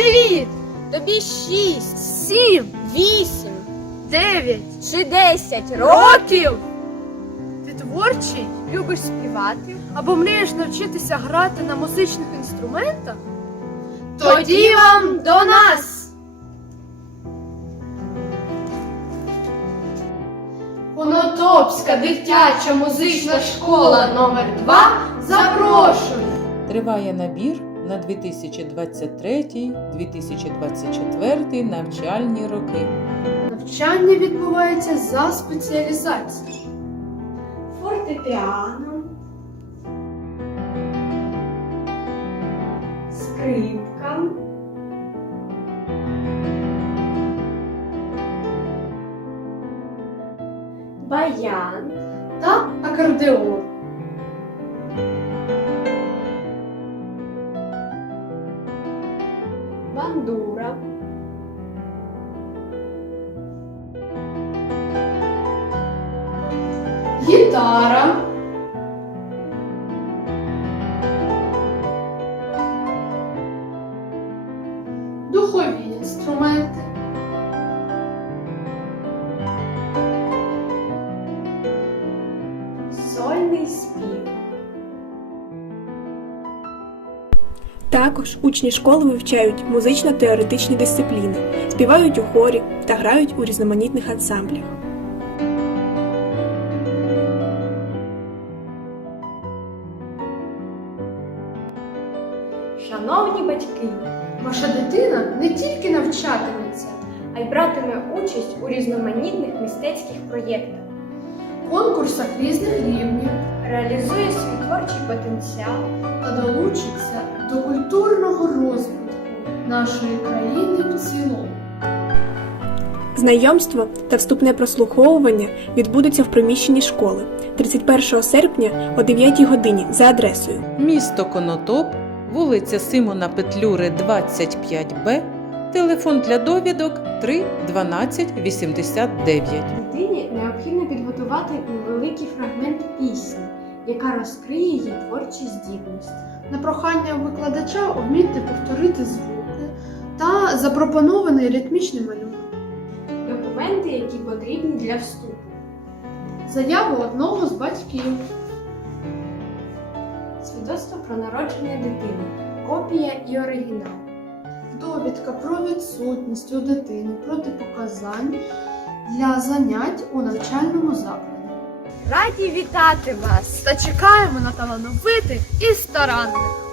Привіт! Тобі шість, Сім, вісім дев'ять чи десять років. років! Ти творчий? Любиш співати? Або мрієш навчитися грати на музичних інструментах? Тоді вам до нас! Конотопська дитяча музична школа номер 2 запрошує! Триває набір на 2023-2024 навчальні роки. Навчання відбувається за спеціалізацією. Фортепіано, скрипка, баян, та акордеон. Бандура, Гітара. Духові інструменти. сольний спів. Також учні школи вивчають музично-теоретичні дисципліни, співають у хорі та грають у різноманітних ансамблях. Шановні батьки, Ваша дитина не тільки навчатиметься, а й братиме участь у різноманітних мистецьких проєктах, конкурсах різних рівнів реалізує свій творчий потенціал. та долучиться до культурного розвитку нашої країни в цілому. Знайомство та вступне прослуховування відбудуться в приміщенні школи 31 серпня о 9 годині за адресою Місто Конотоп, вулиця Симона Петлюри, 25Б, телефон для довідок 3 12 89. Дитині необхідно підготувати невеликий фрагмент пісні, яка розкриє її творчі здібності. На прохання викладача вмійте повторити звуки та запропонований ритмічний малюнок. Документи, які потрібні для вступу. Заяву одного з батьків. Свідоцтво про народження дитини, копія і оригінал. Довідка про відсутність у дитини протипоказань для занять у навчальному закладі. Раді вітати вас! Та чекаємо на талановитих і старанних.